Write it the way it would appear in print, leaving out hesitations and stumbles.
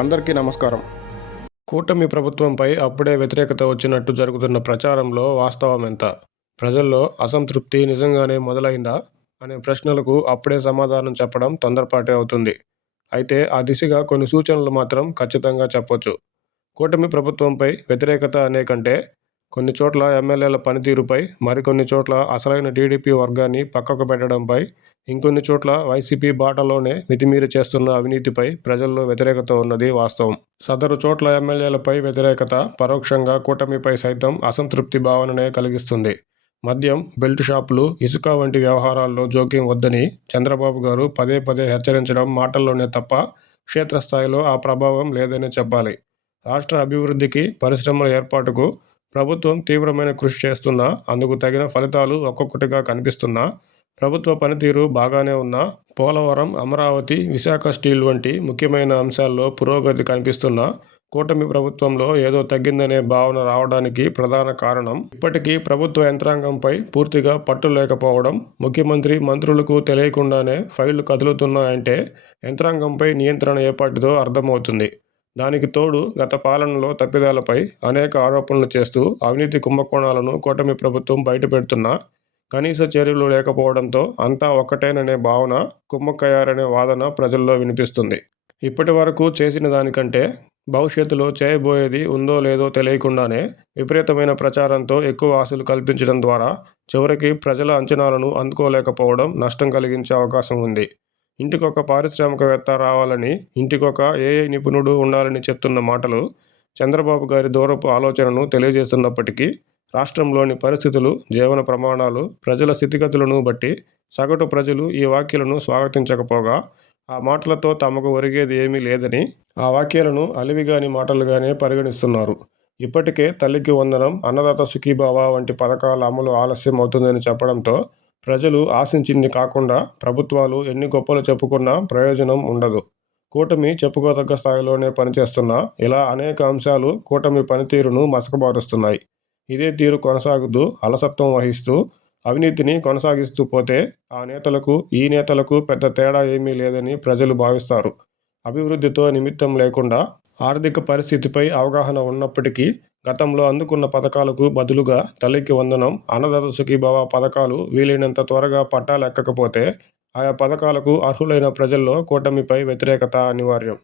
అందరికీ నమస్కారం. కూటమి ప్రభుత్వంపై అప్పుడే వ్యతిరేకత వచ్చినట్టు జరుగుతున్న ప్రచారంలో వాస్తవం ఎంత? ప్రజల్లో అసంతృప్తి నిజంగానే మొదలైందా అనే ప్రశ్నలకు అప్పుడే సమాధానం చెప్పడం తొందరపాటే అవుతుంది. అయితే ఆ దిశగా కొన్ని సూచనలు మాత్రం ఖచ్చితంగా చెప్పొచ్చు. కూటమి ప్రభుత్వంపై వ్యతిరేకత అనే కంటే కొన్ని చోట్ల ఎమ్మెల్యేల పనితీరుపై, మరికొన్ని చోట్ల అసలైన టీడీపీ వర్గాన్ని పక్కకు పెట్టడంపై, ఇంకొన్ని చోట్ల వైసీపీ బాటలోనే మితిమీరి చేస్తున్న అవినీతిపై ప్రజల్లో వ్యతిరేకత ఉన్నది వాస్తవం. సదరు చోట్ల ఎమ్మెల్యేలపై వ్యతిరేకత పరోక్షంగా కూటమిపై సైతం అసంతృప్తి భావననే కలిగిస్తుంది. మద్యం, బెల్ట్ షాపులు, ఇసుక వంటి వ్యవహారాల్లో జోక్యం వద్దని చంద్రబాబు గారు పదే పదే హెచ్చరించడం మాటల్లోనే తప్ప క్షేత్రస్థాయిలో ఆ ప్రభావం లేదనే చెప్పాలి. రాష్ట్ర అభివృద్ధికి, పరిశ్రమల ఏర్పాటుకు ప్రభుత్వం తీవ్రమైన కృషి చేస్తున్నా, అందుకు తగిన ఫలితాలు ఒక్కొక్కటిగా కనిపిస్తున్నా, ప్రభుత్వ పనితీరు బాగానే ఉన్నా, పోలవరం, అమరావతి, విశాఖ స్టీల్ వంటి ముఖ్యమైన అంశాల్లో పురోగతి కనిపిస్తున్నా, కూటమి ప్రభుత్వంలో ఏదో తగ్గిందనే భావన రావడానికి ప్రధాన కారణం ఇప్పటికీ ప్రభుత్వ యంత్రాంగంపై పూర్తిగా పట్టు లేకపోవడం. ముఖ్యమంత్రి, మంత్రులకు తెలియకుండానే ఫైళ్లు కదులుతున్నాయంటే యంత్రాంగంపై నియంత్రణ ఏపాటిదో అర్థమవుతుంది. దానికి తోడు గత పాలనలో తప్పిదాలపై అనేక ఆరోపణలు చేస్తూ అవినీతి కుంభకోణాలను కూటమి ప్రభుత్వం బయటపెడుతున్నా కనీస చర్యలు లేకపోవడంతో అంతా ఒక్కటేననే భావన కుమ్మక్కయ్యారనే వాదన ప్రజల్లో వినిపిస్తుంది. ఇప్పటి వరకు చేసిన దానికంటే భవిష్యత్తులో చేయబోయేది ఉందో లేదో తెలియకుండానే విపరీతమైన ప్రచారంతో ఎక్కువ ఆశలు కల్పించడం ద్వారా చివరికి ప్రజల అంచనాలను అందుకోలేకపోవడం నష్టం కలిగించే అవకాశం ఉంది. ఇంటికొక పారిశ్రామికవేత్త రావాలని, ఇంటికొక ఏఐ నిపుణుడు ఉండాలని చెప్తున్న మాటలు చంద్రబాబు గారి దూరపు ఆలోచనను తెలియజేస్తున్నప్పటికీ రాష్ట్రంలోని పరిస్థితులు, జీవన ప్రమాణాలు, ప్రజల స్థితిగతులను బట్టి సగటు ప్రజలు ఈ వ్యాఖ్యలను స్వాగతించకపోగా ఆ మాటలతో తమకు ఒరిగేది ఏమీ లేదని ఆ వ్యాఖ్యలను అలివిగాని మాటలుగానే పరిగణిస్తున్నారు. ఇప్పటికే తల్లికి వందనం, అన్నదాత సుఖీభవ వంటి పథకాల అమలు ఆలస్యం అవుతుందని చెప్పడంతో ప్రజలు ఆశించింది కాకుండా ప్రభుత్వాలు ఎన్ని గొప్పలు చెప్పుకున్నా ప్రయోజనం ఉండదు. కూటమి చెప్పుకోదగ్గ స్థాయిలోనే పనిచేస్తున్నా ఇలా అనేక అంశాలు కూటమి పనితీరును మసకబారుస్తున్నాయి. ఇదే తీరు కొనసాగుతూ అలసత్వం వహిస్తూ అవినీతిని కొనసాగిస్తూ పోతే ఆ నేతలకు, ఈ నేతలకు పెద్ద తేడా ఏమీ లేదని ప్రజలు భావిస్తారు. అభివృద్ధితో నిమిత్తం లేకుండా ఆర్థిక పరిస్థితిపై అవగాహన ఉన్నప్పటికీ గతంలో అందుకున్న పథకాలకు బదులుగా తల్లికి వందనం, అన్నదాత సుఖీభవ పథకాలు వీలైనంత త్వరగా పట్టాలెక్కకపోతే ఆయా పథకాలకు అర్హులైన ప్రజల్లో కూటమిపై వ్యతిరేకత అనివార్యం.